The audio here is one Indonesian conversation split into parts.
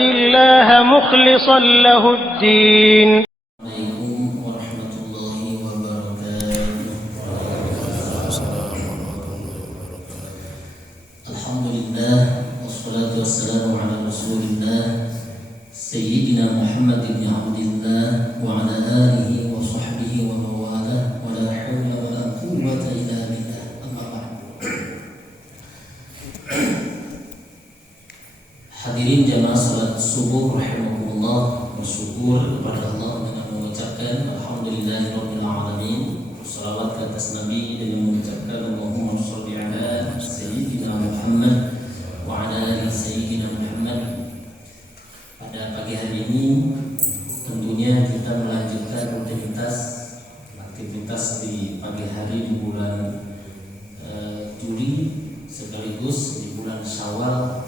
الله مخلصا له الدين. Assalamualaikum warahmatullahi wabarakatuh. Alhamdulillah wassalatu wassalamu ala Rasulillah Sayyidina Muhammad ibn Abdillah wa ala alihi wa sahbihi wa mawalah wa la hawla wa la quwwata illa billah. Amma ba'd. Hadirin jamaah salat subuh rahimakumullah, bersyukur kepada Allah dengan mengucapkan alhamdulillahirabbil alamin, selawat ke atas Nabi dengan mengucapkan Allahumma shalli ala sayyidina Muhammad wa ala ali sayyidina Muhammad. Pada pagi hari ini tentunya kita melanjutkan aktivitas di pagi hari di bulan Juli sekaligus di bulan Syawal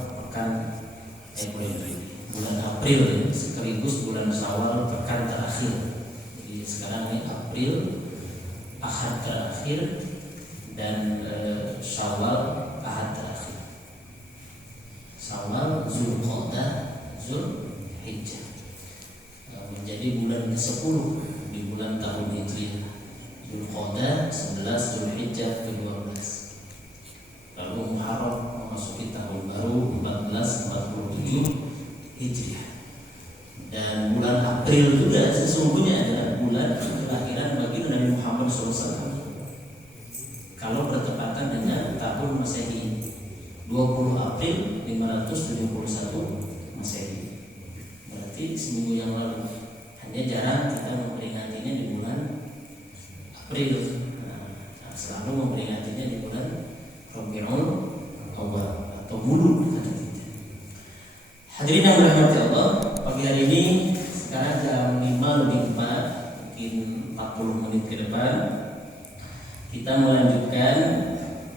bulan April sekaligus bulan Syawal pekan terakhir. Jadi sekarang ini April, Ahad terakhir, dan Syawal Ahad terakhir. Syawal, Zulqa'dah, Zulhijjah menjadi bulan ke-10 di bulan tahun Hijriah. Zulqa'dah 11, Zulhijjah ke-12. Lalu Muharram memasuki tahun baru 1447 Hijriah. Dan bulan April juga sesungguhnya adalah bulan kelahiran bagi Nabi Muhammad SAW. Kalau bertepatan dengan tahun Masehi 20 April 571 Masehi, berarti seminggu yang lalu. Hanya jarang kita memperingatinya di bulan April. Selalu memperingatinya di bulan Rabiul Awal atau Mulud kata kita. Hadirin yang dirahmati Allah, pagi hari ini sekarang jam 5 lebih 4, mungkin 40 menit ke depan kita melanjutkan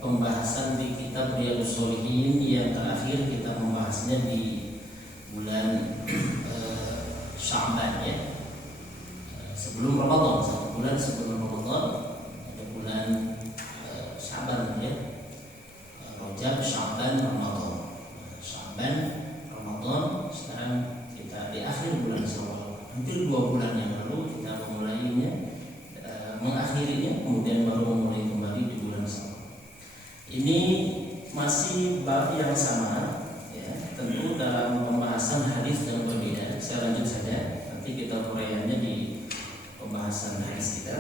pembahasan di kitab Riyadhus Shalihin yang terakhir kita membahasnya di bulan Sya'ban, ya. Sebelum Ramadan, 1 bulan sebelum Ramadan ada bulan Sya'ban, ya. Rajab, Sya'ban, Ramadan. Sya'ban, Ramadan, sekarang kita di akhir bulan Syawal. Hampir 2 bulan yang lalu kita memulainya, mengakhirinya, kemudian baru memulai kembali di bulan Syawal. Ini masih bab yang sama, ya. Tentu dalam pembahasan hadis yang berbeda. Saya lanjut saja, nanti kita uraiannya di pembahasan hadis kita.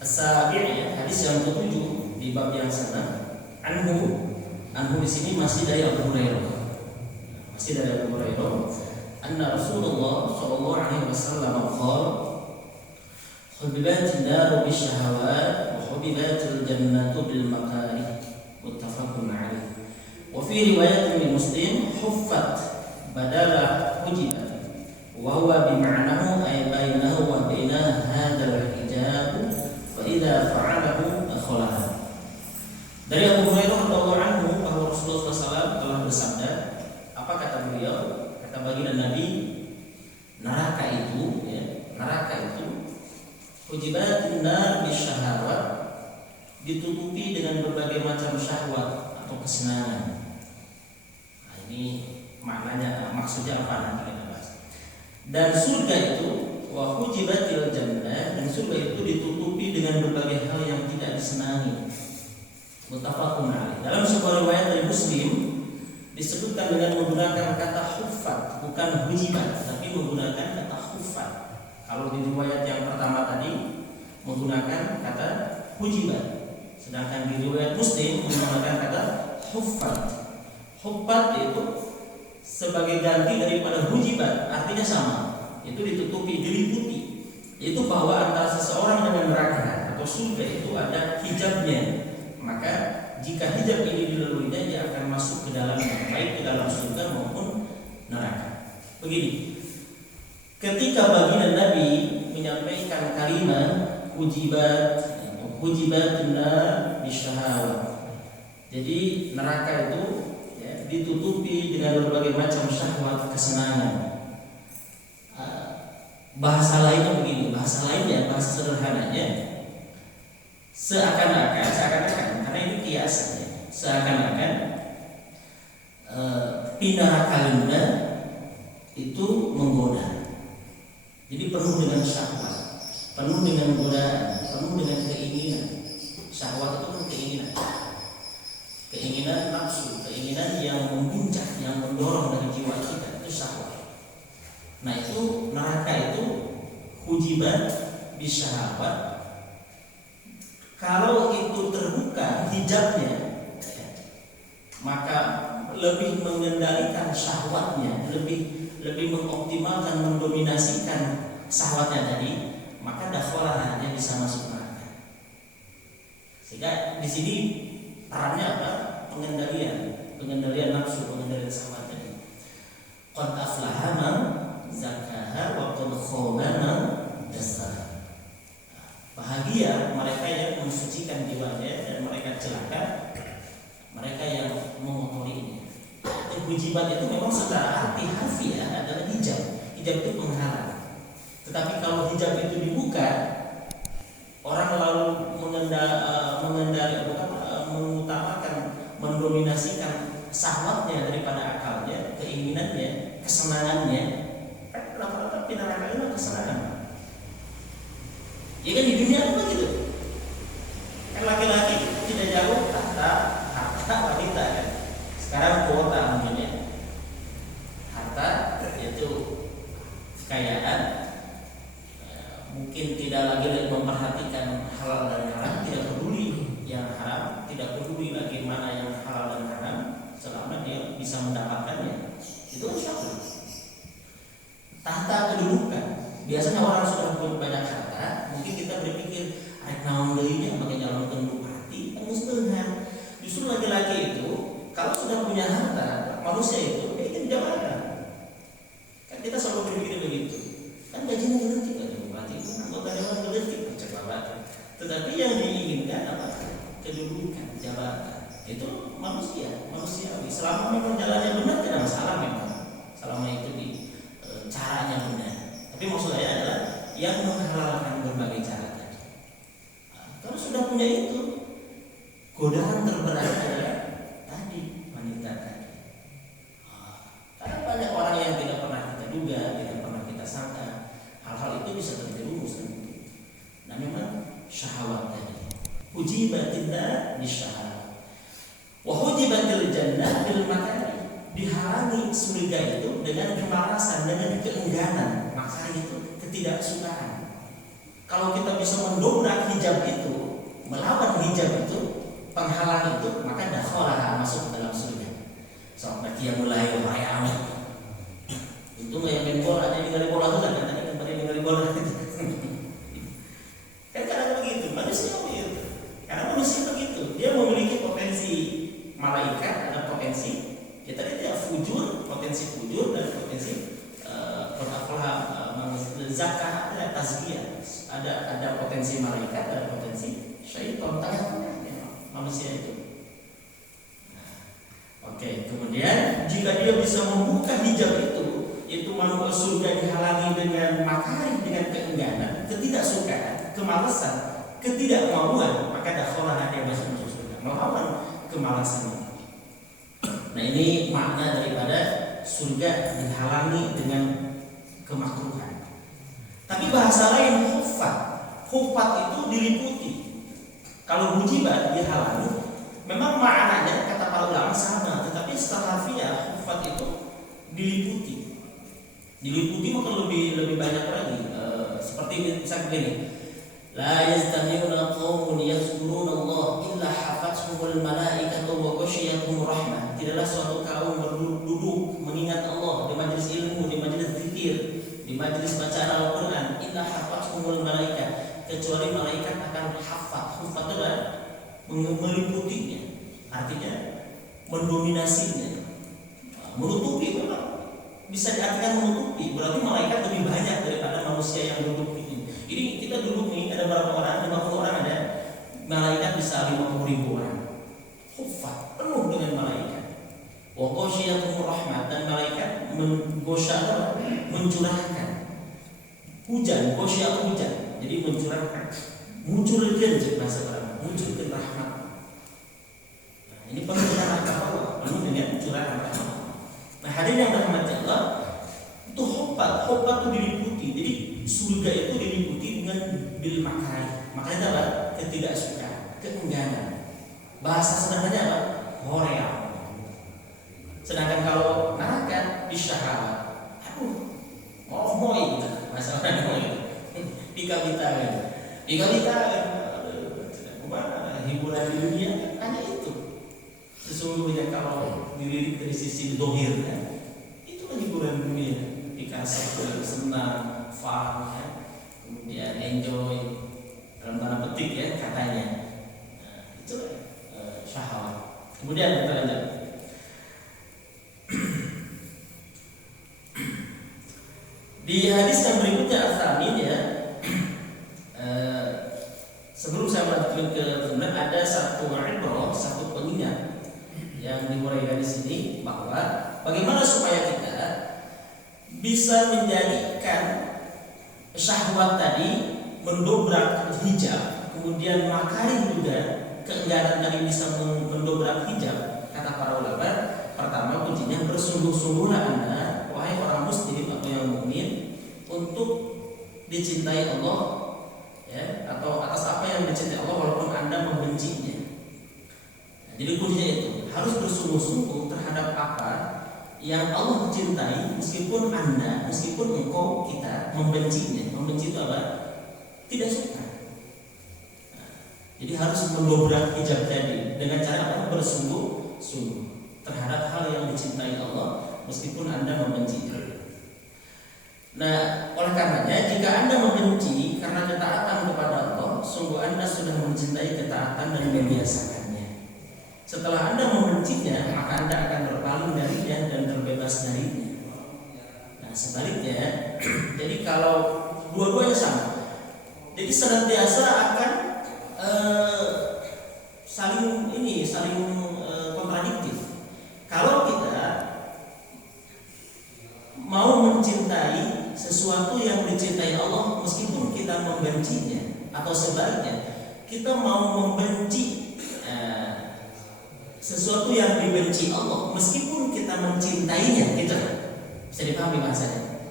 As-sabi', hadis yang ke-7 di bab yang sama. Anhu di sini masih dari Abu Hurairah. Anna Rasulullah sallallahu alaihi wasallam qala hubibatin naru bisyahawat wa hubibatil jannatu bil makarih, muttafaqun alaih. Wa fi riwayatin min Muslim huffat badala hujibat wa huwa bima'nahu ay bainahu wa baina hadzal hijab fa idza fa'alahu akhalaha. Dari Abu Hurairah radhiyallahu anhu bahwa Rasulullah SAW telah bersabda, apa kata beliau? Kata baginda Nabi, neraka itu hujibatin nar bisyahawat, ditutupi dengan berbagai macam syahwat atau kesenangan. Nah, ini maknanya, maksudnya apa nanti kita bahas. Dan surga itu wa hujibatil jannah, dan surga itu ditutupi dengan berbagai hal yang tidak disenangi. Muttafaqun alaih. Dalam sebuah riwayat dari Muslim disebutkan dengan menggunakan kata huffat, bukan hujibat, tapi menggunakan kata huffat. Kalau di riwayat yang pertama tadi menggunakan kata hujibat, sedangkan di riwayat Muslim menggunakan kata huffat. Huffat itu sebagai ganti daripada hujibat, artinya sama, itu ditutupi, diliputi. Itu bahwa antara seseorang dengan neraka atau surga itu ada hijabnya. Maka jika hijab ini dilaluinya, dia akan masuk ke dalamnya, baik ke dalam surga maupun neraka. Begini, ketika baginda Nabi menyampaikan kalimat hujibatun nar bisyahawat, jadi neraka itu, ya, ditutupi dengan berbagai macam syahwat, kesenangan. Bahasa lainnya begini, bahasa sederhananya, seakan-akan karena ini kiasannya, seakan-akan pindah kalimna itu menggoda. Jadi penuh dengan syahwat, penuh dengan godaan, penuh dengan keinginan. Syahwat itu kan keinginan, keinginan nafsu, keinginan yang memuncak, yang mendorong dari jiwa kita, itu syahwat. Nah itu neraka itu hujiban bisyahwat. Kalau itu terbuka hijabnya, maka lebih mengendalikan syahwatnya, lebih mengoptimalkan, mendominasikan syahwatnya tadi, maka dakhalah dia bisa masuk neraka. Sehingga di sini perannya apa? Pengendalian nafsu, pengendalian syahwat tadi. Qad aflaha man zakkaha wa qad khaba man dassaha. Bahagia mereka yang mensucikan jiwanya dan mereka celaka mereka yang mengotorinya. Hujibat itu memang secara arti harfiah adalah hijab. Hijab itu penghalang. Tetapi kalau hijab itu dibuka, orang lalu mengutamakan, mendominasikan syahwatnya daripada akalnya, keinginannya, kesenangannya. Rata-rata neraka itu kesenangan. Ya kan di dunia itu begitu. Kan laki-laki tidak jauh harta wanita kan. Sekarang kuota namanya harta, yaitu kekayaan. Mungkin tidak lagi memperhatikan halal dan haram, tidak peduli yang haram, tidak peduli lagi mana yang halal dan haram, selama dia bisa mendapatkannya. Itu syahwat. Tahta kedudukan. Biasanya orang sudah punya banyak harta, mungkin kita berpikir, "Arek naon deui nya make nyalonkeun bupati?" Geus beunghar. Justru laki-laki itu kalau sudah punya harta, manusia itu ingin jabatan. Kan kita selalu berpikir begitu. Kan gajinya gede kan bupati itu, anggota dewan gede cek jabatan. Tetapi yang diinginkan apa? Kedudukan, jabatan. Itu manusiawi. Selama memang jalannya benar tidak masalah memang. Selama itu di caranya benar. Tapi maksud saya adalah yang menghalalkan berbagai cara tadi. Kalau sudah punya itu, godaan terberat adalah tadi wanita tadi. Karena banyak orang yang tidak pernah kita duga, tidak pernah kita sangka, hal-hal itu bisa terjerumus. Nah memang syahwat tadi. Hujibatil nar bisyahwat. Wa hujibatil jannah bil makari. Dihalangi surga itu dengan kemalasan, dengan keengganan, makanya itu ketidaksukaan. Kalau kita bisa mendobrak hijab itu, melawan hijab itu, penghalang itu, maka dakhalah masuk dalam surga. So, berarti yang mulai raya itu yang main bola, ada yang bola itu kan tadi kan pada yang bola. Kan kadang begitu, manusia begitu. Karena manusia begitu, dia memiliki potensi malaikat, ada potensi kita tidak potensi fujur dan potensi zakah, ada tazkiyah, ada potensi malaikat, ada potensi syaitan, tengah-tengah manusia itu. Oke, kemudian jika dia bisa membuka hijab itu masuk surga dihalangi dengan makari, dengan keengganan, ketidaksukaan, kemalasan, ketidakmauan, maka dakhalah dia masuk surga melawan kemalasan. Nah ini makna daripada surga dihalangi dengan kemakruhan. Tapi bahasa lain hufat itu diliputi. Kalau hujibat dihalangi, memang maknanya kata para ulama sama, tetapi setelah harfiah hufat itu diliputi maka lebih banyak lagi. Seperti misalnya begini, la yastami'una qaumun yazkuruna Allah illa hafathumul malaikatu wa ghasyiyatuhum rahmah. Tidaklah suatu kaum berduduk mengingat Allah di majelis ilmu, di majelis zikir, di majelis bacaan Al-Qur'an, illa hafathumul malaikat, kecuali malaikat akan hafat. Hufat itu adalah meliputinya, artinya mendominasinya, menutupi. Memang bisa diartikan menutupi, berarti malaikat lebih banyak daripada manusia yang duduk ini. Ini kita duduk nih, ada berapa orang? 50 orang ada. Malaikat bisa 50.000 orang. Hufat, penuh dengan malaikat. Wa ghasyiyatuhum rahmat, dan malaikat mencurahkan hujan, ghasyiyah hujan. Jadi mencurahkan, munculkan bahasa Arab, munculkan rahmat. Nah, ini penuh dengan rahmat Allah, penuh dengan curahan rahmat. Nah, hadirin yang dirahmati Allah, itu obat itu diliputi. Jadi surga itu diliputi dengan bil makari. Makanya apa? Ketidaksukaan, keengganan. Bahasa sederhananya apa? Horea. Sedangkan kalau neraka bisyahawat, mau gitu. Masalahnya mau gitu. Dikabita kemana hiburan di dunia hanya itu. Sesungguhnya kalau dilirik dari sisi dohir itu kan hiburan dunia, dikasih senang, fun, kemudian enjoy dalam tanda petik ya katanya. Itu syahwat. Kemudian kita lanjut. Di hadis yang berikutnya Al-Thamin ya. Sebelum saya melanjutkan ke benar, ada satu ibrah, satu pengingat yang diuraikan di sini bahwa bagaimana supaya kita bisa menjadikan syahwat tadi mendobrak hijab, kemudian makarin juga keengganan tadi bisa mendobrak hijab. Kata para ulama, pertama kuncinya bersungguh-sungguhlah Anda, wahai orang muslim atau yang mukmin, untuk dicintai Allah. Ya, atau atas apa yang dicintai Allah walaupun Anda membencinya. Nah, jadi kuncinya itu harus bersungguh-sungguh terhadap apa yang Allah cintai, meskipun engkau kita membencinya. Membenci itu apa? Tidak suka. Nah, jadi harus mendobrak hijab tadi dengan cara apa? Bersungguh-sungguh terhadap hal yang dicintai Allah meskipun Anda membencinya. Nah, oleh karenanya jika Anda membenci karena ketaatan kepada Allah, sungguh Anda sudah mencintai ketaatan dan membiasakannya. Setelah Anda membencinya, maka Anda akan berpaling darinya dan terbebas darinya. Nah, sebaliknya, jadi kalau dua-duanya sama, jadi senantiasa akan saling kontradiktif. Kalau kita mau mencintai sesuatu yang dicintai Allah meskipun kita membencinya, atau sebaliknya kita mau membenci sesuatu yang dibenci Allah meskipun kita mencintainya, gitu. Bisa dipahami bahasanya.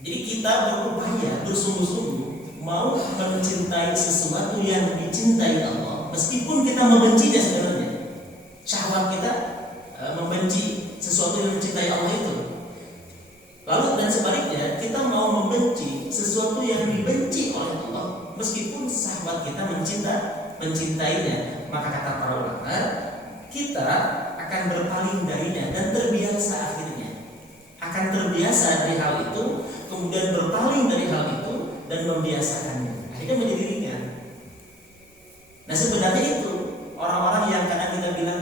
Jadi kita berupaya bersungguh-sungguh mau mencintai sesuatu yang dicintai Allah meskipun kita membencinya sebenarnya. Syahwat kita membenci sesuatu yang dicintai Allah itu. Lalu dan sebaliknya kita mau membenci sesuatu yang dibenci oleh Allah meskipun sahabat kita mencintainya, maka kata para ulama kita akan berpaling darinya dan terbiasa akhirnya. Akan terbiasa di hal itu, kemudian berpaling dari hal itu dan membiasakannya. Akhirnya menjadi ringan. Nah, sebenarnya itu orang-orang yang kadang kita bilang,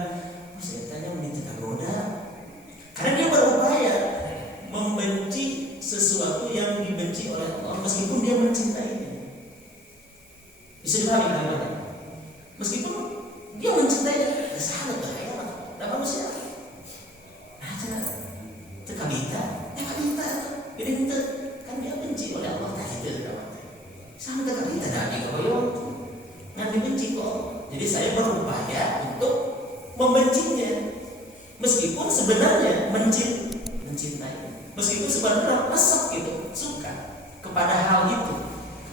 saya tanya menjadi tergoda, karena dia berupaya membenci sesuatu yang dibenci oleh Allah meskipun dia mencintainya. Bisa dipahami kalimatnya? Meskipun dia mencintainya, sangat bahaya lah. Manusia. Nah, terkabita, jadi itu kan dia benci oleh Allah tadi itu. Sama terkabita tadi kalau nggak dibenci kok. Jadi saya berupaya untuk membencinya, meskipun sebenarnya mencintai. Meskipun sebenarnya resep gitu, suka kepada hal itu,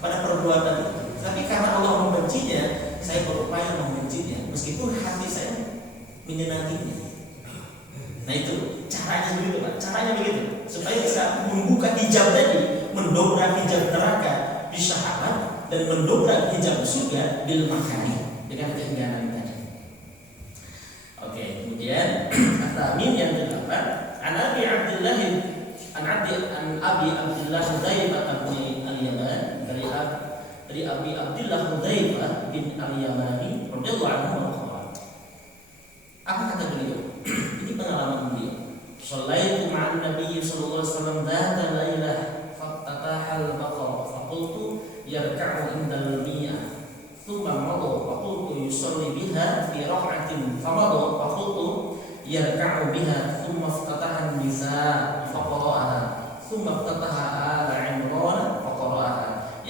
kepada perbuatan itu. Tapi karena Allah membencinya, saya berupaya membencinya, meskipun hati saya menyenanginya. Nah itu caranya begitu, Pak. Caranya begitu, supaya bisa membuka hijab tadi, mendobrak hijab neraka bisyahwat dan mendobrak hijab surga bil makani dengan keengganan tadi. Oke, kemudian At-Tamin yang ke-8, an Abi Abdullah Hudzaifah bin Al-Yaman, dari Abi Abdullah Hudzaifah bin Al-Yamani radhiyallahu anhu. Apa kata beliau? Ini pengalaman beliau. Shallaitu ma'an Nabi sallallahu alaihi wasallam dzata lailah fatatahal baqara faqultu yarka'u indal miyah thumma madu faqultu yusalli biha fi rak'atin famadu faqultu yarka'u biha thumma iftataha an-nisa faqara'aha thumma iftataha ala Imran faqara'aha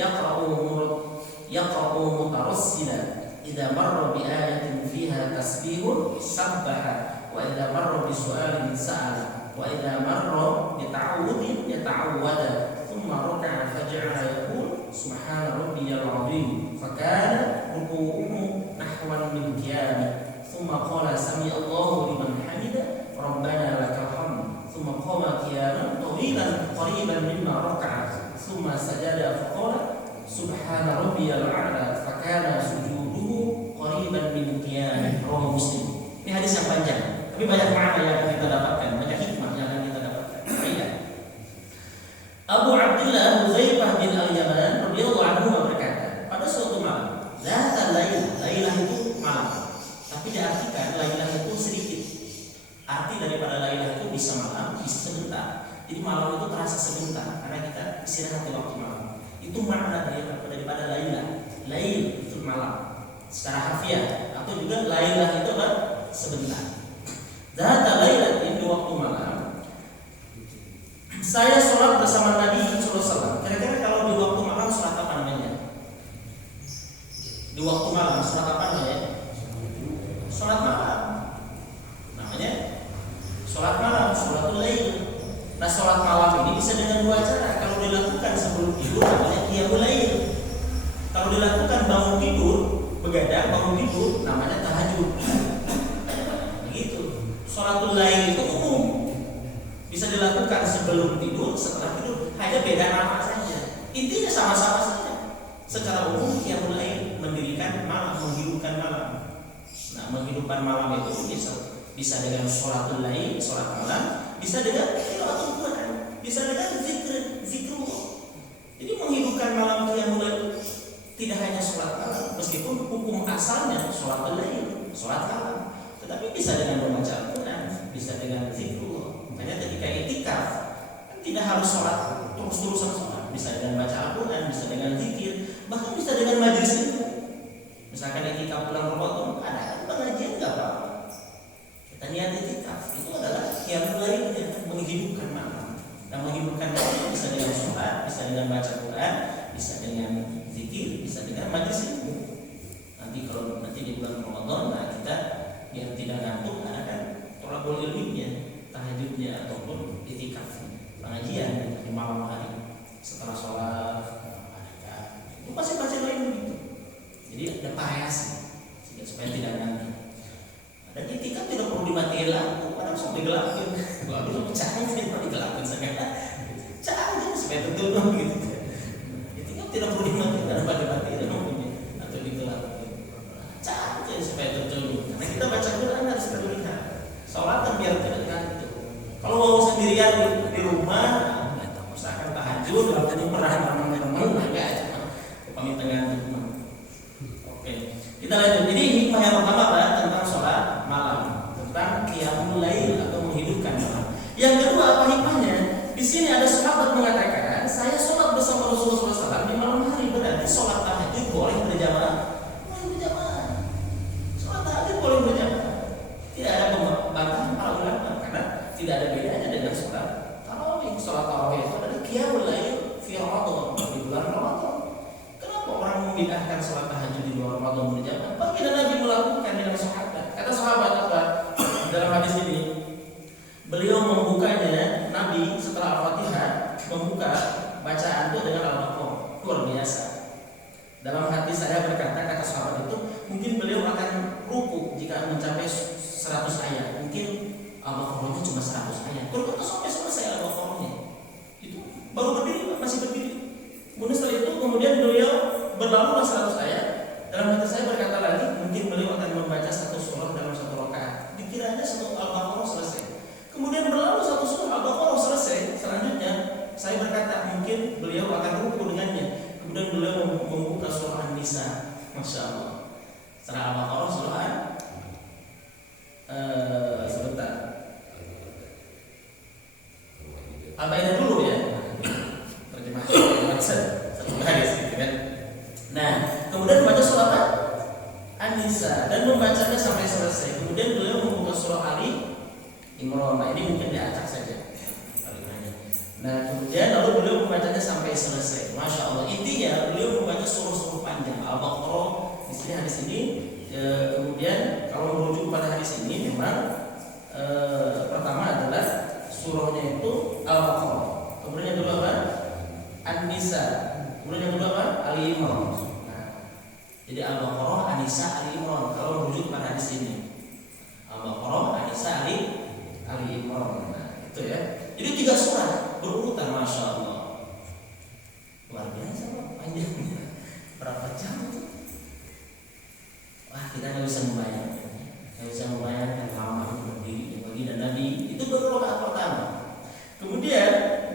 yaqra'u mutarassilan idza marra bi ayatin fiha tasbihun sabbaha wa idza marra bi su'alin sa'ala wa idza marra bi ta'awudin ta'awwada thumma raka'a faja'ala yaqul subhana rabbiyal 'azim fakana ruku'uhu nahwan min qiyamih thumma qala sami Allahu liman hamida rabbana lakal hamd thumma qama qiyaman tawilan qariban mimma raka'a thumma sajada faqala subhana rabbiyal a'la fakana sujuduhu qariban min qiyamih. Rawahu Muslim. Ini hadis yang panjang, tapi banyak makna yang akan kita dapatkan, banyak hikmah yang akan kita dapatkan. Baik. Abu Abdullah Hudzaifah bin Al-Yaman radhiyallahu anhu berkata, pada suatu malam, zata lailah itu malam. Tapi diartikan lailah itu sedikit. Arti daripada lailah itu bisa malam, bisa sebentar. Jadi malam itu terasa sebentar karena kita istirahat di waktu malam. Itu makna daripada lailah. Lail itu malam secara harfiah, atau juga lailah itu apa? Sebentar. Zata lailatin, di waktu malam saya sholat bersama Nabi sallallahu alaihi wasallam. Kira-kira kalau di waktu malam sholat apa namanya? Di waktu malam sholat apa namanya? Sholat malam. Namanya sholat malam, sholatul lail. Nah, sholat malam ini bisa dengan dua cara. Kalau dilakukan sebelum tidur namanya qiyamul lail. Kalau dilakukan bangun tidur, begadang bangun tidur namanya tahajud. Begitu. Sholatul lail itu umum. Bisa dilakukan sebelum tidur, setelah tidur, hanya beda nama saja. Intinya sama-sama saja. Secara umum qiyamul lail mendirikan malam, menghidupkan malam. Nah, menghidupkan malam itu bisa dengan sholatul lail, sholat malam, bisa dengan tilawah Quran, bisa dengan zikrullah. Jadi menghidupkan malam qiyamul lail tidak hanya sholat malam, meskipun hukum asalnya sholatul lail, sholat malam, tetapi bisa dengan membaca Al-Quran, bisa dengan zikrullah. Makanya ketika itikaf kan tidak harus sholat terus-terusan sholat, bisa dengan baca Al-Quran, bisa dengan zikir, bahkan bisa dengan majelis ilmu. Misalkan itikaf bulan Ramadan, ada pengajian nggak apa-apa. Kita niat itikaf itu adalah qiyamul lailnya, menghidupkan malam. Dan menghidupkan malam bisa dengan sholat, bisa dengan baca Quran, bisa dengan zikir, bisa dengan majelis ilmu. Nanti di bulan Ramadan, nah kita biar tidak ngantuk, kan thalabul ilminya, tahajudnya ataupun itikaf, pengajian di malam hari setelah sholat, itu pasti lain begitu. Jadi ada variasi supaya tidak ngantuk. Dan itikaf tidak perlu dimatiin lampu, padahal sudah digelapin. Gua bilang cahaya tidak digelapin segala, cahaya supaya tertutup gitu. Itikaf tidak perlu dimatiin lampunya atau digelapin. Cahaya supaya tertutup. Karena kita baca Quran harus terlihat. Sholat biar tidak ngantuk. Kalau mau sendirian di rumah, misalkan tahajud, lalu pernah teman-teman, agak aja pamit dengan teman. Oke, kita lanjut. Jadi hikmah yang pertama adalah tentang sholat malam, tentang qiyamul lail atau menghidupkan malam. Yang kedua apa hikmahnya? Di sini ada sahabat mengatakan, saya sholat bersama Rasulullah SAW di malam hari. Berarti sholat tahajud boleh berjamaah, sholat tahajud boleh berjamaah. Tidak ada pembatas para ulama karena tidak ada bedanya dengan sholat tarawih. Sholat tarawih itu adalah qiyamul lail fi Ramadan, di bulan Ramadan. Kenapa orang membid'ahkan sholat tahajud di bulan Ramadan berjamaah? Baginda Nabi melakukan dengan sahabat. Kata sahabat apa dalam hadis ini? Beliau membukanya, Nabi setelah Al-Fatihah membuka bacaan itu dengan Al-Baqarah. Luar biasa. Dalam hati saya berkata, kata sahabat itu, mungkin beliau akan ruku jika mencapai 100 ayat. Mungkin Al-Baqarahnya cuma 100 ayat. Terus sampai selesai Al-Baqarahnya. Itu baru berdiri, masih berdiri. Kemudian setelah itu beliau berlalu 100 ayat. Dalam hati saya berkata lagi, mungkin beliau akan membaca satu surah dalam satu rakaat. Dikiranya satu Al-Baqarah selesai. Kemudian berlalu satu surah Al-Baqarah selesai. Selanjutnya saya berkata, mungkin beliau akan ruku dengannya. Kemudian beliau membuka surah An-Nisa. Masya Allah. Setelah Al-Baqarah surah sebentar. Al-Maidah dulu ya. Terjemah satu hadis gitu kan. Nah, kemudian membaca surah An-Nisa dan membacanya sampai selesai. Kemudian beliau membuka surah Ali Imran. Nah, ini mungkin diacak saja. Nah, kemudian lalu beliau membacanya sampai selesai. Masya Allah. Intinya beliau membaca surah-surah panjang. Al-Baqarah di sini hadis ini. Kemudian kalau merujuk pada hadis ini memang pertama adalah surahnya itu Al-Baqarah. Kemudian yang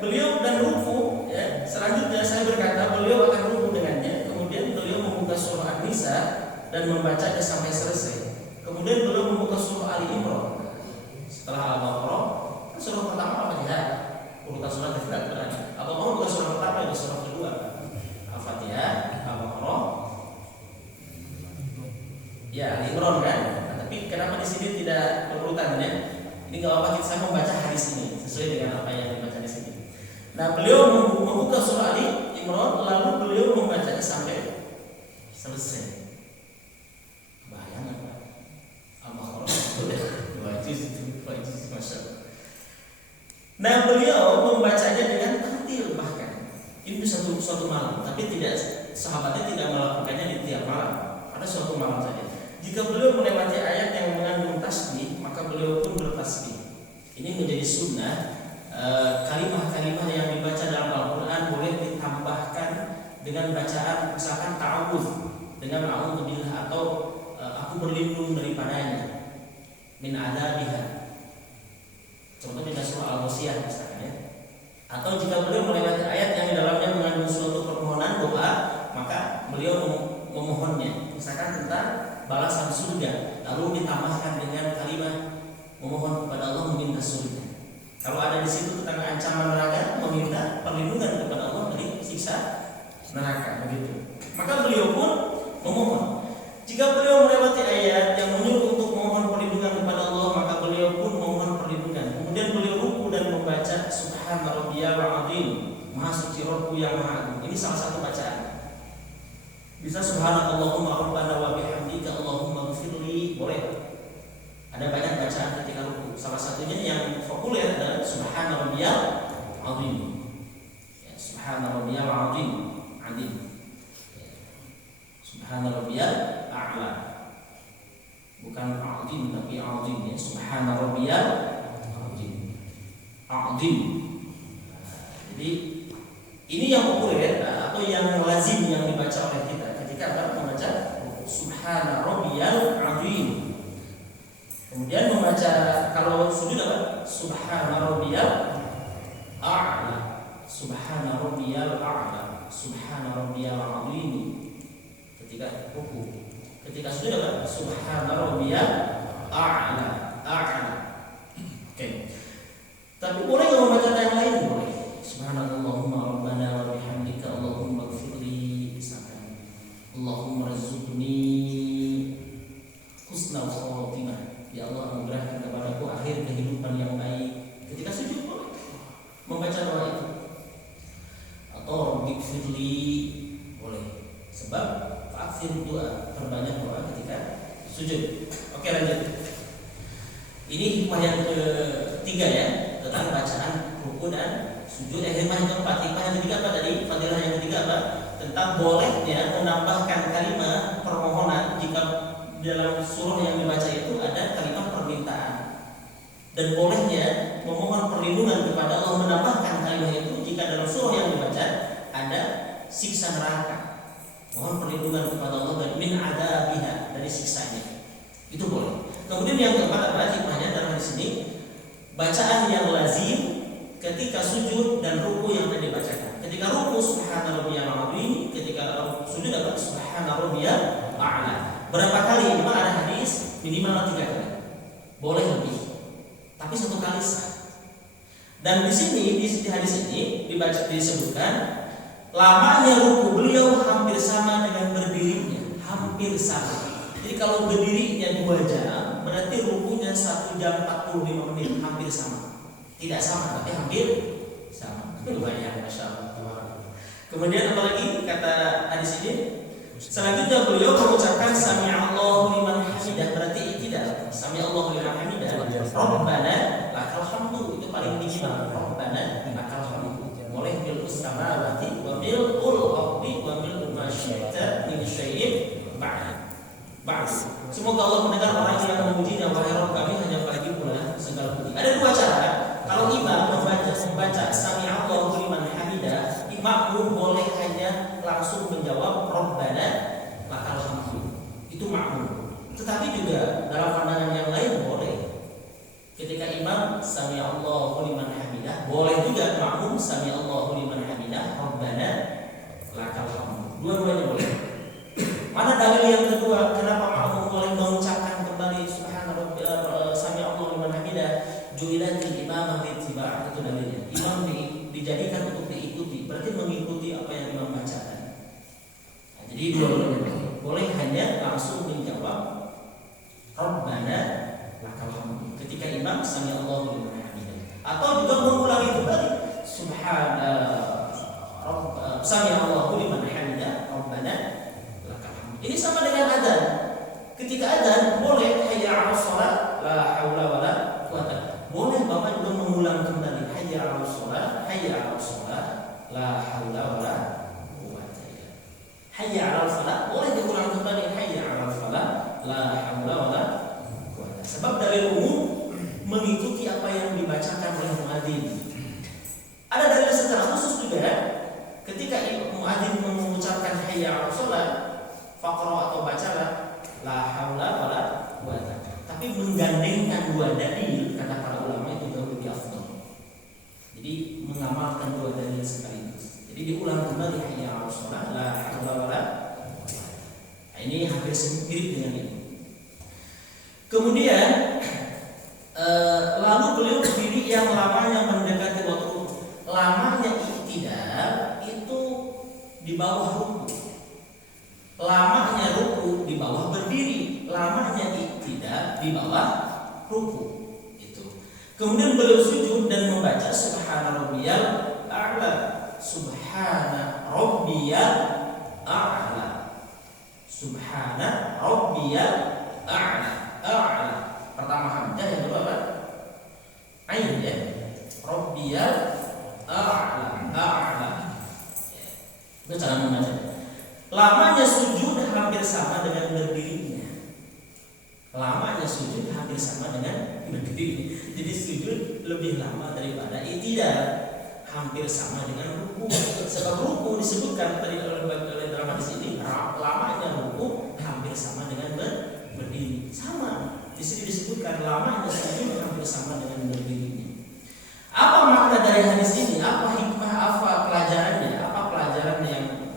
beliau dan ruku ya. Selanjutnya saya berkata beliau akan ruku dengannya. Kemudian beliau membuka surah An-Nisa dan membacanya sampai selesai. Kemudian beliau membuka surah Ali Imran. Setelah Al-Baqarah, surah pertama Al-Fatihah. Urutan surah Al-Quran. Al-Baqarah bukan surah pertama, itu surah kedua. Al-Fatihah, Al-Baqarah, ya Ali Imran kan. Nah, tapi kenapa di sini tidak berurutan ya? Ini nggak apa-apa, saya membaca hadis ini sesuai dengan apa yang dibaca di sini. Nah, beliau membuka surah Ali Imran, lalu beliau membacanya sampai selesai. Bayang apa? Al-Baqarah dua juz, masya Allah. Nah, beliau membacanya dengan tartil bahkan. Ini suatu malam, tapi sahabatnya tidak melakukannya di tiap malam. Ada suatu malam saja. Jika beliau melewati ayat yang mengandung tasbih, maka beliau pun bertasbih. Ini menjadi sunnah. Kalimah-kalimah yang dibaca dalam Al-Quran boleh ditambahkan dengan bacaan misalkan ta'awudz dengan a'udzubillah atau aku berlindung daripadanya min adzabiha. Contoh di surah Al-Ghasyiyah misalkan ya. Atau jika beliau melewati ayat yang di dalamnya mengandung suatu permohonan doa, maka beliau memohonnya. Misalkan tentang balasan surga, lalu ditambahkan dengan kalimat memohon kepada Allah meminta surga. Kalau ada di situ tentang ancaman neraka, meminta perlindungan kepada Allah dari siksa neraka, begitu. Maka beliau pun memohon. Jika beliau melewati ayat yang menyuruh untuk memohon perlindungan kepada Allah, maka beliau pun memohon perlindungan. Kemudian beliau ruku dan membaca Subhana Rabbiyal Azim, Maha Suci Rabbku yang Maha Agung. Ini salah satu bacaan. Bisa Subhanallahumma rabbana wa bihamdika Allahumma ghfirli, boleh. Ada banyak bacaan ketika ruku. Salah satunya yang populer adalah Subhana Rabbiyal Azim. Ya, Subhana Rabbiyal Azim. Subhana Rabbiyal A'la. Bukan Azim tapi Azim ya. Subhana Rabbiyal Azim. Azim. Jadi ini yang populer atau yang lazim yang dibaca oleh kita ketika membaca Subhana Rabbiyal Azim. Kemudian membaca kalau sujud apa? Subhana Rabbiyal A'la. Subhana Rabbiyal A'la. Subhana Rabbiyal Azim. Ketika ruku. Ketika sujud apa? Subhana Rabbiyal A'la. A'la. Oke. Tapi boleh nggak membaca yang lain? Boleh. Subhanallahumma rabbana wa bihamdika Allahumma ghfirli, misalkan Allahumma rizqni husnal khatimah. Ya Allah, anugerahkan kepadaku akhir kehidupan yang baik. Ketika sujud boleh membaca doa itu. Atau rabbighfirli boleh. Sebab akhir doa, perbanyak doa ketika sujud. Oke, lanjut. Ini hikmah yang ketiga ya, tentang bacaan ruku dan sujud. Hikmah yang keempat, hikmah yang ketiga apa tadi? Fadilah yang ketiga apa? Tentang bolehnya menambahkan kalimat permohonan jika dalam surah yang dibaca itu ada kalimat permintaan. Dan bolehnya memohon perlindungan kepada Allah menambahkan kalimat itu jika dalam surah yang dibaca ada siksa neraka. Mohon perlindungan kepada Allah dari min adzabiha, dari siksanya. Itu boleh. Kemudian yang keempat adalah hikmahnya dalam hadis ini, bacaan yang lazim ketika sujud dan ruku yang tadi dibacakan. Ketika ruku Subhana Rabbiyal Azim, ketika sujud adalah Subhana Rabbiyal A'la. Berapa kali? Memang ada hadis minimal 3 kali. Boleh lebih, tapi 1 kali sah. Dan di sini di hadis ini disebutkan lamanya ruku beliau hampir sama dengan berdirinya, hampir sama. Jadi kalau berdirinya 2 jam, berarti rukunya 1 jam 45 menit, hampir sama. Tidak sama, tapi hampir sama. Lumayan, masya Allah. Kemudian apalagi kata hadis ini? Selanjutnya beliau mengucapkan Sami'allahu liman hamidah, berarti tidak. Sami'allahu liman hamidah. Rabbana lakal hamdu, itu paling minimal. Rabbana lakal hamdu. Boleh bil samawati wa bil ardi wa bil ma syi'ta min syai'in ba'd. Semoga Allah mendengar orang yang memujinya, wahai Rabb kami hanya bagi pula segala puji. Ada 2 cara. Kalau imam membaca Sami'allahu liman hamidah, makmum boleh hanya langsung menjawab Rabbana lakal hamdu. Itu makmum. Tetapi juga dalam pandangan yang lain boleh. Ketika imam Sami'allahu liman hamidah, boleh juga makmum sami Allahu liman hamidah rabbana lakal hamd. Dua-duanya boleh. Mana dalil yang kedua kenapa makmum boleh mengucapkan kembali subhana rabbiyal sami Allahu liman hamidah? Ju'ilatil imamah littiba', itu dalilnya. Imam dijadikan untuk diikuti, berarti mengikuti apa yang imam bacakan. Nah, jadi dua-duanya boleh hanya langsung menjawab rabbana lakal hamd ketika imam sami Allahu liman hamidah, atau juga mengulangi kembali subhana sami Allahu liman hamidah rabbana lakal hamd. Ini sama dengan adzan. Ketika adzan boleh hayya 'alas shalah la haula wala quwata. Boleh Bapak juga mengulang kembali hayya 'alas shalah la haula wala quwata. Hayya 'alas shalah boleh diulang kembali hayya 'alas shalah la haula wala quwata. Sebab dalil umum mengikuti apa yang dibacakan oleh muadzin. Ada dalil secara khusus juga ketika muadzin mengucapkan hayya 'alas shalah faqra atau bacalah la haula wala quwata. Tapi menggandengkan dua dalil kata para ulama itu jauh lebih afdal. Jadi mengamalkan dua dalil sekaligus. Jadi diulang kembali hayya 'alas shalah la haula wala quwata. Nah, ini hampir mirip dengan ini. Kemudian lalu beliau berdiri yang lamanya mendekati waktu. Lamanya i'tidal itu di bawah ruku. Lamanya ruku di bawah berdiri, lamanya i'tidal di bawah ruku. Itu. Kemudian beliau sujud dan membaca subhana rabbiyal a'la. Subhana rabbiyal a'la. Subhana rabbiyal a'la. A'la. Pertama hamzah, yang kedua apa? Ain ya. Rabbiyal a'la. A'la. Itu cara membaca. Lamanya sujud hampir sama dengan berdirinya. Lamanya sujud hampir sama dengan berdiri. Jadi sujud lebih lama daripada i'tidal, hampir sama dengan ruku. Sebab ruku disebutkan tadi oleh drama di sini, lamanya ruku hampir sama dengan berdiri. Sama. Di sini disebutkan lamanya sujud hampir sama dengan berdirinya. Apa makna dari hadis ini? Apa hikmah? Apa pelajarannya? Apa pelajaran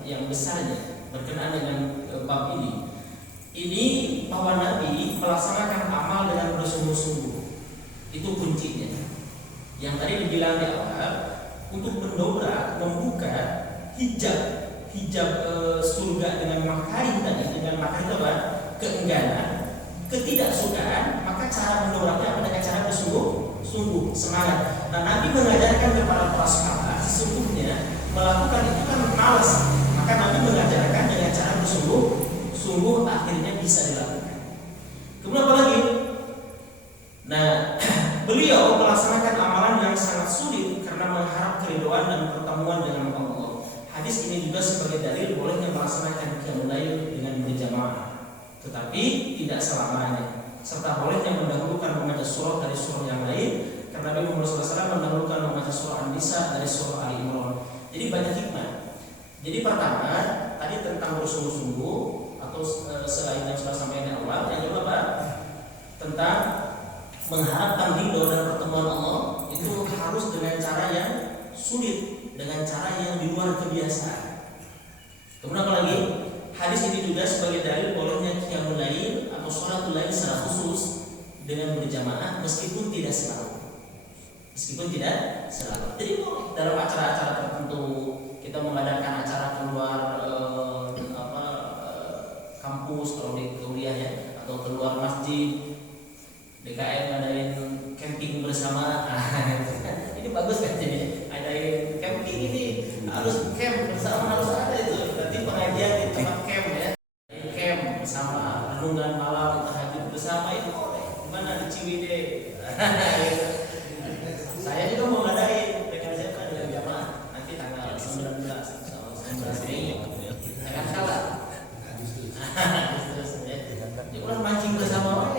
yang besarnya berkenaan dengan bab ini? Ini bahwa Nabi melaksanakan amal dengan bersungguh-sungguh. Itu kuncinya. Yang tadi dibilang di awal, untuk mendobrak, membuka hijab surga dengan makarim tadi, dengan makarim itu apa? Keengganan, ketidaksukaan. Maka cara mendobraknya apa? Dengan cara bersungguh-sungguh, semangat. Nah, Nabi mengajarkan kepada para sahabat sesungguhnya melakukan itu kan malas. Maka Nabi mengajarkan dengan cara bersungguh-sungguh, akhirnya bisa dilakukan. Kemudian apa lagi? Nah, beliau melaksanakan amalan yang sangat sulit karena mengharap keridhaan dan pertemuan dengan Allah. Hadis ini juga sebagai dalil bolehnya melaksanakan qiyamul lail dengan berjamaah, tetapi tidak selamanya. Serta bolehnya mendahulukan membaca surah dari surah yang lain, karena Nabi Muhammad SAW mendahulukan membaca surah An-Nisa dari surah Ali Imran. Jadi banyak hikmah. Jadi pertama tadi tentang bersungguh-sungguh atau selain yang sudah sampaikan di awal. Yang kedua apa? Tentang mengharapkan ridho dan pertemuan Allah itu harus dengan cara yang sulit, dengan cara yang di luar kebiasaan. Kemudian apa lagi? Hadis ini juga sebagai dalil bolehnya qiyamul lail atau sholatul lail secara khusus dengan berjamaah meskipun tidak selalu. Jadi boleh dalam acara-acara tertentu kita mengadakan acara keluar kampus kalau di kuliah ya, atau keluar masjid, DKM ngadain camping bersama. Ini bagus kan, jadi adain camping ini harus camp bersama, harus ada itu. Nanti pengajian di tempat camp ya, camp bersama, renungan malam, tahajud bersama itu boleh. Dimana di Ciwidey. Saya juga mau ngadain dengan siapa, dengan jamaah nanti tanggal 19 Mei. Jangan salah. Jangan mancing bersama orang.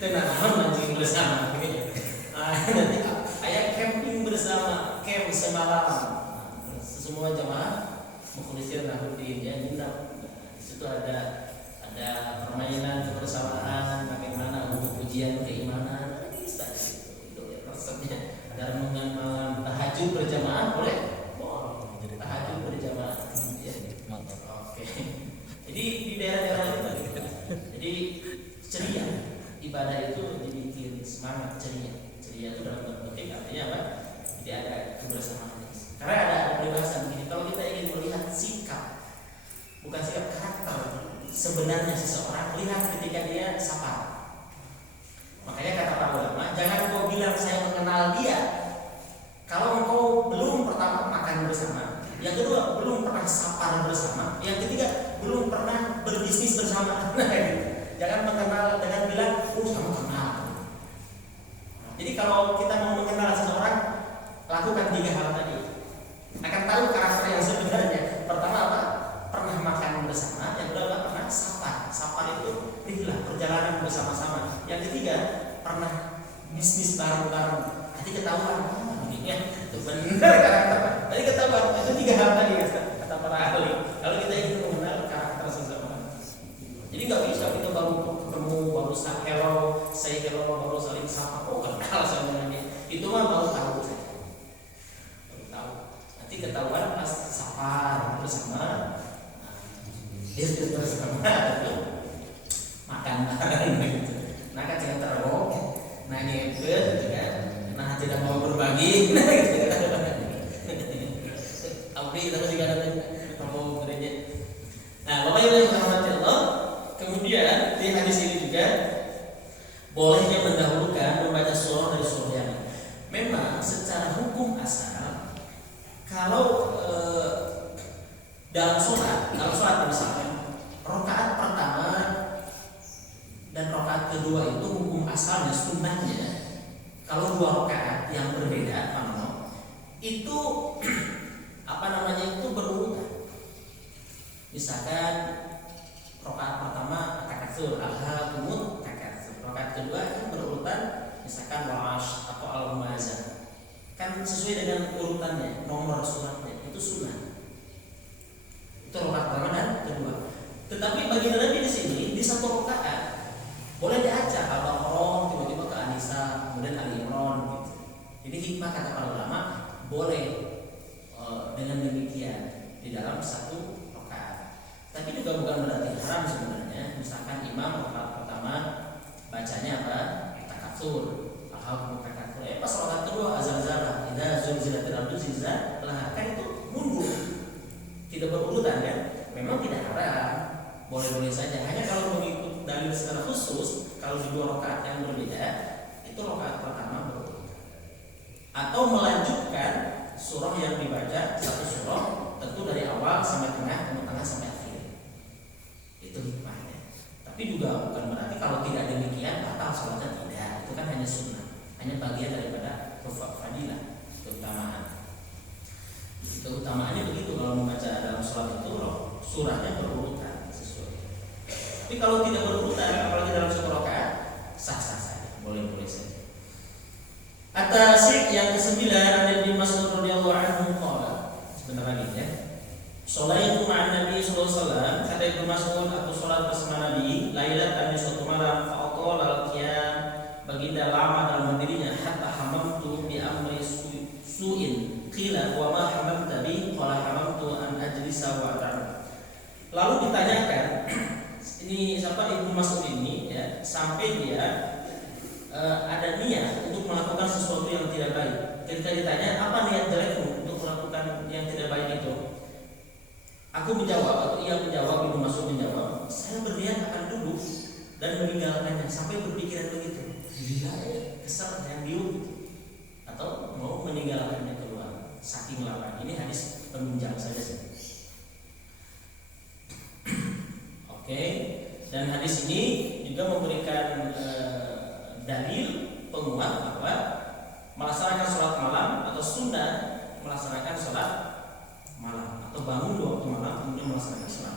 Tenang, mancing bersama. Nanti ayat camping bersama, camp semalam. Semua jamaah mukhlisin Nahdlatul ya nginap. Di situ ada permainan kebersamaan, bagaimana untuk ujian keimanan. Itu ya resepnya. sekedar mengenal tahajud berjamaah boleh? Boleh. Tahajud berjamaah. Ya. Oke. Jadi di daerah-daerah itu, jadi ceria ibadah itu jadi bikin semangat ceria. Ceria itu dalam tanda petik artinya apa? Jadi ada kebersamaan. Karena ada peribahasa begini, kalau kita ingin melihat sikap, bukan sikap karakter sebenarnya seseorang, lihat ketika dia sapar. Makanya kata para ulama, jangan kau bilang saya mengenal dia kalau engkau belum pertama makan bersama, yang kedua belum pernah sapar bersama, yang ketiga belum pernah berbisnis bersama. Jangan mengenal dengan bilang, kamu kenal. Jadi kalau kita mau mengenal seseorang, lakukan 3 hal tadi. Akan tahu karakter yang sebenarnya. Pertama apa? Pernah makan bersama. Yang kedua apa? Pernah sapar. Sapar itu inilah perjalanan bersama-sama. Yang ketiga, pernah bisnis bareng-bareng. Nanti ketahuan. Ini ya, itu benar karakter. Tadi ketahuan. Itu 3 hal tadi kata para ahli. Kalau kita ingin mengenal karakter seseorang, jadi nggak bisa kita baru ketemu, baru say hello, baru saling sapa. Oh kenal sama dia. Itu mah baru tahu saya. Nanti ketahuan pas sapar bersama, bisnis bersama, makan bareng gitu. Nah kan jangan terlalu, nah ini gitu kan, nah tidak mau berbagi, nah gitu. Oke kita masih ada mau gereja. Nah bapak ibu yang dirahmati Allah, kemudian di hadis ini juga bolehnya mendahulukan membaca surah dari surah yang lain. Memang secara hukum asal, kalau dalam sholat misalnya rakaat pertama dan rakaat kedua itu hukum asalnya sunnahnya, kalau 2 rakaat yang berbeda itu itu berurutan. Misalkan rakaat pertama takatsur, al-hakumut takatsur, rakaat kedua itu berurutan misalkan wa'ash atau al-humazah, kan sesuai dengan urutannya, nomor suratnya itu sunnah. Itu rakaat pertama dan kedua. Tetapi bagi Nabi di sini di 1 rakaat boleh diacak Al-Baqarah tiba-tiba ke An-Nisa, kemudian Ali Imran gitu. Jadi hikmah kata para ulama boleh dengan demikian di dalam 1 rakaat. Tapi juga bukan berarti haram sebenarnya. Misalkan imam rakaat pertama bacanya apa? Takatsur, al-hakum takatsur. Pas rakaat kedua azal-zalah, idza zulzilatil ardu zilzalaha, kan itu mundur. Tidak berurutan kan? Memang tidak haram. Boleh-boleh saja. Hanya kalau mengikut dalil secara khusus, kalau di 2 rakaat yang berbeda, itu rakaat pertama berurutan. Atau melanjutkan surah yang dibaca, 1 surah tentu dari awal sampai tengah sampai akhir. Itu hikmahnya. Tapi juga bukan berarti kalau tidak demikian batal sholatnya, tidak. Itu kan hanya sunnah, hanya bagian daripada fadilah, keutamaan. Keutamaannya begitu kalau membaca dalam sholat itu surahnya berurutan sesuai. Tapi kalau tidak berurutan, apalagi dalam 1 rakaat, sah-sah saja, boleh-boleh saja. At-Tasik yang ke-9 ada di Mas'ud radhiyallahu anhu qala. Sebentar lagi ya. Sholaitu ma'an Nabi sallallahu alaihi wasallam, kata Ibnu Mas'ud, aku salat bersama Nabi lailatan di suatu malam, faqala al-qiyam, baginda lama dalam berdirinya, hatta hamamtu bi amri su'in. Qila wa ma hamamta bi? Qala hamamtu an ajlisa wa ata'am. Lalu ditanyakan, ini siapa Ibnu Mas'ud ini ya, sampai dia ada niat untuk melakukan sesuatu yang tidak baik. Ketika ditanya apa niat jelekmu untuk melakukan yang tidak baik itu, aku menjawab atau ia menjawab, Ibnu Mas'ud menjawab, saya berniat akan duduk dan meninggalkannya, sampai berpikiran begitu. Gila ya, kesal yang diuk atau mau meninggalkannya keluar saking lama. Ini hadis penunjang saja sih. Oke. Dan hadis ini juga memberikan dalil penguat bahwa melaksanakan sholat malam atau sunnah melaksanakan sholat malam atau bangun di waktu malam kemudian melaksanakan sholat.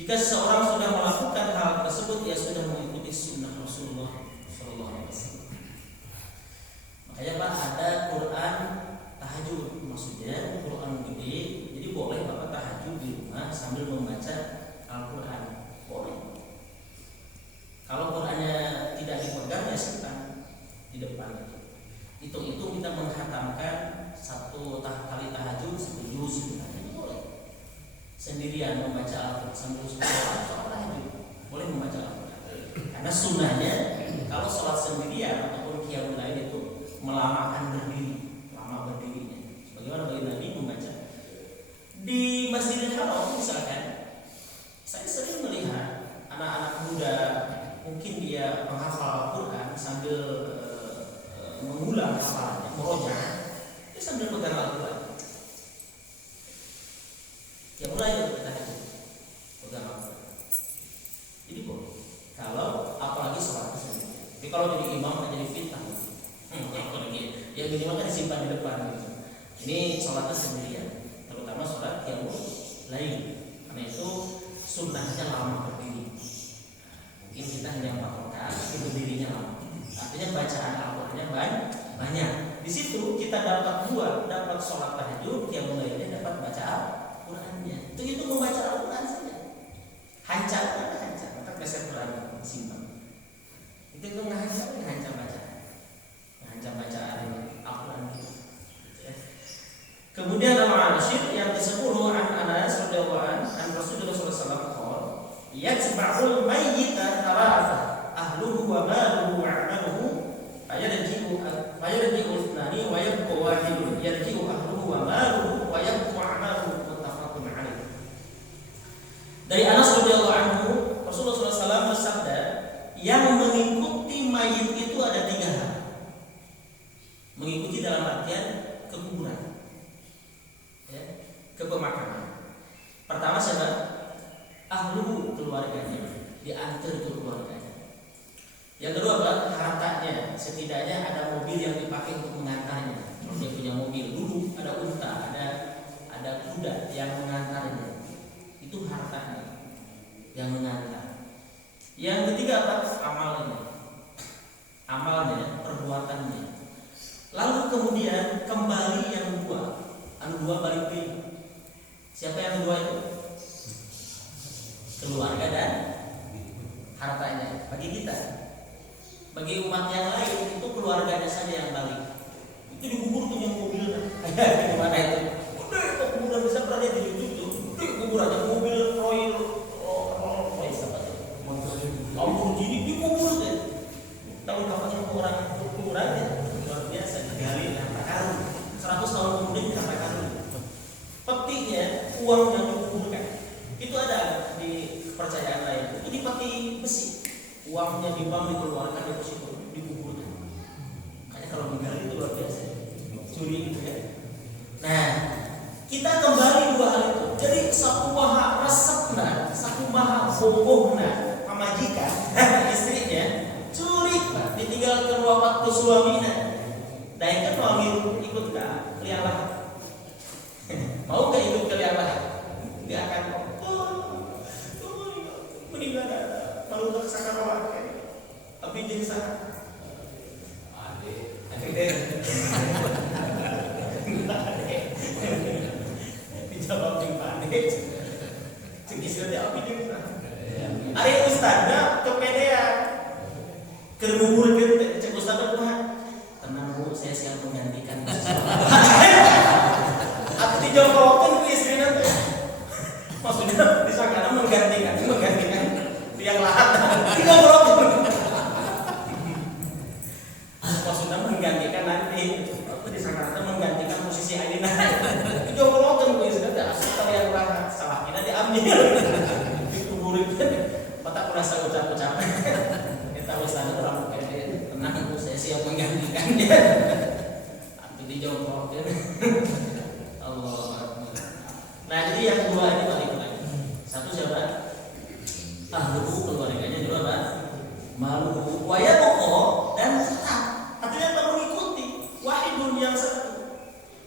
Jika seseorang sudah melakukan hal tersebut, ia sudah mengikuti sunnah Rasulullah SAW. Makanya Pak ada Quran tahajud, maksudnya Quran gede, jadi boleh Bapak tahajud di rumah sambil membaca Al-Quran, boleh. Kalau Qurannya tidak dipegang ya simpan di depan. Hitung-hitung kita membaca Al-Quran sambil sholat tahajud, boleh membaca Al-Quran. Karena sunnahnya kalau sholat sendirian ataupun qiyamul lail itu melamakan berdiri, lama berdirinya. Bagaimana bagi Nabi membaca di Masjidil Haram misalkan? Saya sering melihat anak-anak muda mungkin dia menghafal Al-Quran sambil mengulang hafalannya, murojaah, dia sambil pegang Al-Quran. Ya mulai kita pegang Al-Quran. Jadi boleh. Kalau apalagi sholat sendiri. Tapi kalau jadi imam jadi fitnah. Ya minimal kan disimpan di depan gitu. Ini sholatnya sendirian, terutama sholat yang lain. Karena itu sunnahnya lama berdiri. Mungkin kita hanya 4 rakaat, tapi berdirinya lama. Artinya bacaan Al-Qur'annya banyak. Di situ kita dapat dapat sholat tahajud, yang lainnya dapat baca Al-Qur'annya. Itu membaca Al-Qur'an saja. Hancam, maka keset Qur'an simpan. Itu ngahancam bacaan Al-Qur'an kita. Kemudian al-ashir yang ke-10 an Anas radhiyallahu an Rasulullah sallallahu alaihi wasallam yatba'ul mayyita thalatha ahluhu wa maluhu wa 'amaluhu fayarji'u ithnani wa yabqa wahidun yarji'u ahluhu wa maluhu wa yabqa 'amaluhu muttafaqun 'alaih. Dari Anas radhiyallahu anhu Rasulullah sallallahu alaihi wasallam bersabda, yang mengikuti mayit itu ada 3 hal. Mengikuti dalam artian ke kuburan, ke pemakaman. Pertama siapa? Ahlu, keluarganya, diantar ke keluarganya. Yang kedua apa? Hartanya. Setidaknya ada mobil yang dipakai untuk mengantarnya. Dia punya mobil dulu, ada unta, ada kuda yang mengantarnya. Itu hartanya yang mengantar. Yang ketiga apa? Amalnya, perbuatannya. Lalu kemudian kembali yang dua balik ke. Siapa yang kedua itu? Keluarga dan hartanya. Bagi kita, bagi umat yang lain itu keluarganya saja yang balik. Itu dikubur punya mobilnya. Kayak gimana itu? Udah itu kuburan bisa berada di YouTube. Udah kuburannya mobil Royal siapa itu? Lamborghini dikubur deh. Tahu kapan orang kuburannya? Luar biasa, digali sampai karung. 100 tahun kemudian sampai karung. Petinya uang yang dikuburkan. Itu ada di kepercayaan lain. Itu di peti besi. Uangnya di bank dikeluarkan dari situ dikuburkan. Makanya kalau digali itu luar biasa. Curi gitu ya. Nah, kita kembali 2 hal itu. Jadi satu maha resepna, satu maha bobohna, pamajikan, istrinya curi, ditinggal ke waktu suaminya. Daikkan mau ikut gak lialah? Mau gak ikut ke lialah? Gak akan. Meninggal kalau tak sakarawat tapi jadi sangat adik dijawab yang panik cekisnya dia api dia ada ustaznya kepedean kerbubur gitu cek ustaznya Tuhan tenang bu saya siap menggantikan aku dijawab ke istri nanti maksudnya disangka menggantikan yang lahat tidak berapa maksudnya menggantikan nanti aku disangka menggantikan posisi Aina itu jawab gue sudah asal yang lahat salah kita diambil dikuburin mata kurasa ucap-ucap kita ustaz orang kayak tenang ibu saya siap menggantikannya aku dijawab Allah. Nah jadi yang kedua ini balik lagi satu siapa? Ahlu, keluarganya juga kan malu waya pokok dan tetap artinya kalau mengikuti wahidun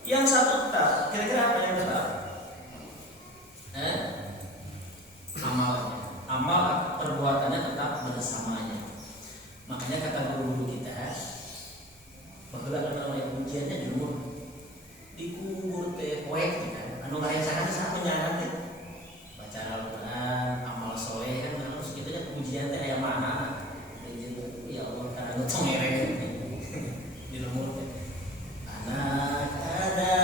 yang satu tetap. Kira-kira apa yang tetap? Amal perbuatannya tetap bersamanya. Makanya kata guru kita bahwa namanya ujiannya dikubur teh poek kan anu ngarayakan sangat menyanyi baca Al-Quran amal soleh kan harus kita ya pujian teh aya mana ya Allah kan anu ngere di lumur teh anak ada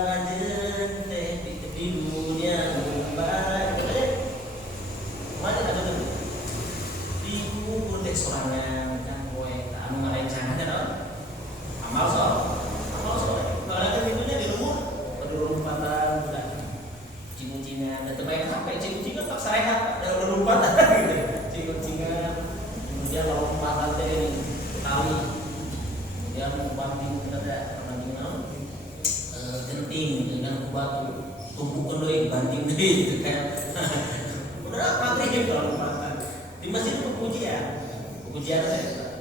majen teh di dunia lupa batu, tumpukan doi banting doi gitu kan. Udah maghrib kalau makan di masjid itu pujian saya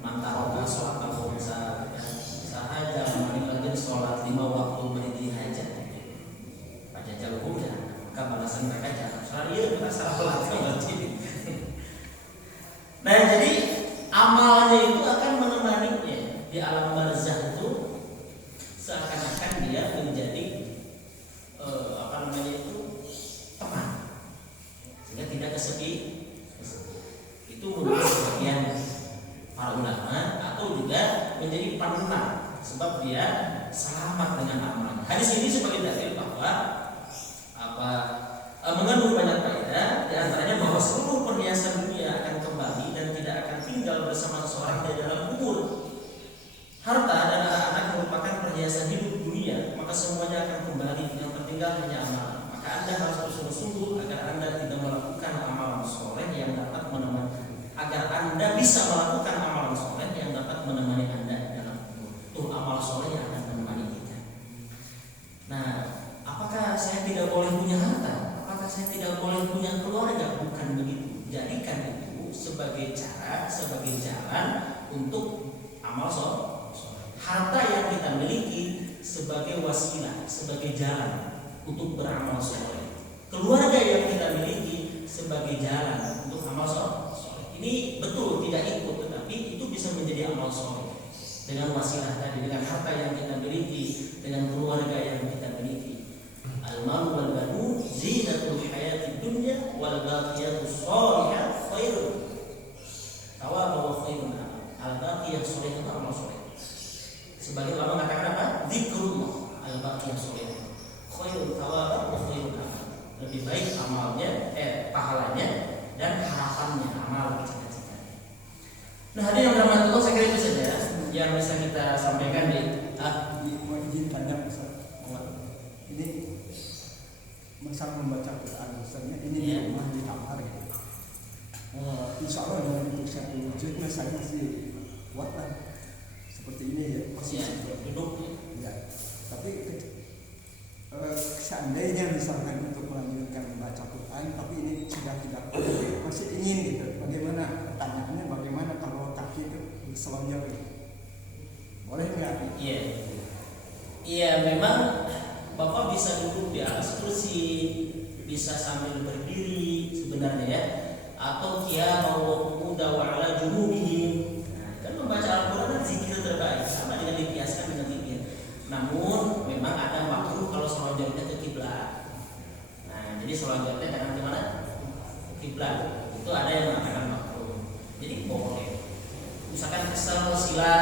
mantap sholat al sahaja mengalir sholat 5 waktu berdiri hajat pada jauh ya maka balasan mereka jangan sholat iya kita salah berarti. Nah jadi amalnya itu akan menemaninya di alam barzah itu seakan-akan dia menjadi teman sehingga tidak kesepi. Itu menurut sebagian para ulama atau juga menjadi panutan sebab dia selamat dengan amalnya. Hadis ini sebagai dalil bahwa mengandung banyak faedah, di antaranya bahwa seluruh perhiasan dunia akan kembali dan tidak akan tinggal bersama seseorang di dalam kubur. Harta dan anak-anak merupakan perhiasan hidup dunia, maka semuanya akan kembali, yang tertinggal hanya amal. Maka Anda harus bersungguh-sungguh agar Anda tidak melakukan amalan soleh yang dapat menemani, agar Anda bisa melakukan amalan soleh yang dapat menemani Anda dalam kubur. Tuh amal soleh yang akan menemani kita. Nah, apakah saya tidak boleh punya harta? Apakah saya tidak boleh punya keluarga? Bukan begitu. Jadikan itu sebagai cara, sebagai jalan untuk amal soleh. Harta yang kita miliki sebagai wasilah, sebagai jalan untuk beramal soleh. Keluarga yang kita miliki sebagai jalan untuk amal soleh. Ini betul tidak ikut, tetapi itu bisa menjadi amal soleh dengan wasilah tadi, dengan harta yang kita miliki, dengan keluarga yang kita miliki. Al-malu wal banu zinatul hayatid dunya wal baqiyatus shalihah khairun thawabu wa khairun al-baqiyah shalihah itu amal soleh. Sebagai ulama mengatakan apa? Zikrullah al-baqiyah shalihah khairun thawabu wa khairun amal. Lebih baik amalnya, pahalanya dan harapannya amal cita-citanya. Nah, hadirin yang dirahmati Allah, saya kira itu saja yang bisa kita sampaikan di mau izin tanya Ustaz. Ini masalah membaca Quran misalnya ini di rumah di kamar gitu. Insya Allah dengan itu satu wujudnya saya masih kuat lah. Seperti ini ya, masih duduk ya. Tapi seandainya misalkan untuk melanjutkan membaca Quran, tapi ini sudah tidak masih ingin gitu. Bagaimana pertanyaannya? Bagaimana kalau kaki itu selonjor gitu? Boleh nggak? Iya, memang Bapak bisa duduk di atas kursi, bisa sambil berdiri sebenarnya ya, atau qiyamah wa qu'udan wa 'ala junubihim. Kan membaca Al-Qur'an zikir terbaik, sama dengan dikiaskan dengan zikir. Namun memang ada waktu kalau selonjornya ke kiblat. Nah, jadi selonjornya jangan ke mana? Kiblat. Itu ada yang mengatakan waktu. Jadi boleh. Misalkan kesel sila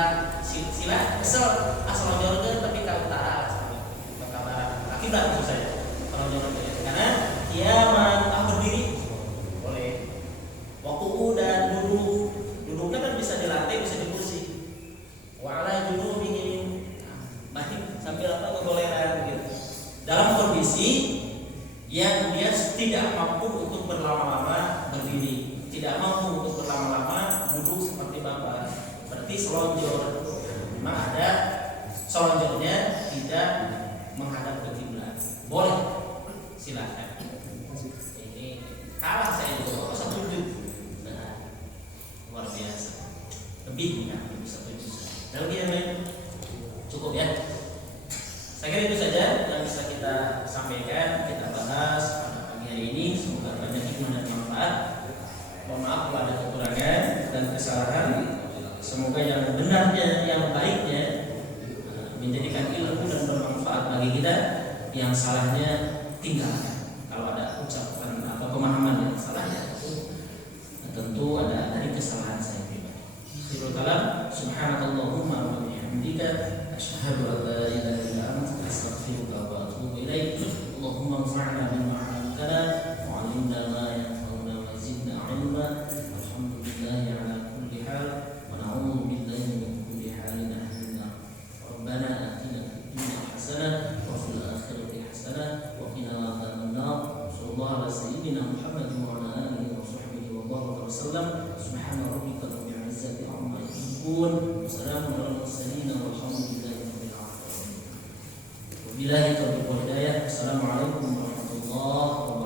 kesel selonjornya tapi ke utara, ke barat. Kiblat maksud saya. Selonjornya karena kiamat berdiri boleh. Waktu udah duduknya kan bisa di lantai, bisa di kursi. Wa 'ala junubihim. Sambil kegoleran gitu. Dalam kondisi yang dia tidak mampu untuk berlama-lama berdiri, tidak mampu untuk berlama-lama duduk seperti Bapak, berarti selonjor. Memang ada selonjornya tidak menghadap ke kiblat. Boleh, silakan. Ini kalah saya itu, satu sujud. Nah, luar biasa. Lebih bisa sujud. Dan lagi yang lain cukup ya. Saya kira itu saja yang bisa kita sampaikan, kita bahas pada pagi hari ini. Semoga banyak hikmah dan manfaat. Mohon maaf kalau ada kekurangan dan kesalahan. Semoga yang benarnya, yang baiknya menjadikan ilmu dan bermanfaat bagi kita. Yang salahnya tinggalkan. Kalau ada ucapan atau pemahaman yang salahnya, tentu ada dari kesalahan saya pribadi. Subhanallahumma wa bihamdika asyhadu an la ilaha illa anta astaghfiruka wa atubu ilaik. Allahumma anfa'na bima 'allamtana wa 'allimna ma yanfa'una wa zidna 'ilma. Alhamdulillahi 'ala kulli hal wa na'udzu billahi min kulli halin ahlinna. Rabbana atina fid dunya hasanah wa fil akhirati hasanah wa qina adzabannar. Sallallahu ala sayyidina Muhammad wa ala alihi wa sahbihi wa baraka wa sallam. Subhana rabbika rabbil izzati 'amma yasifun. Wassalamu ala al mursalin walhamdulillahi rabbil alamin. Billahi taufiq wal hidayah. Assalamualaikum warahmatullahi wabarakatuh.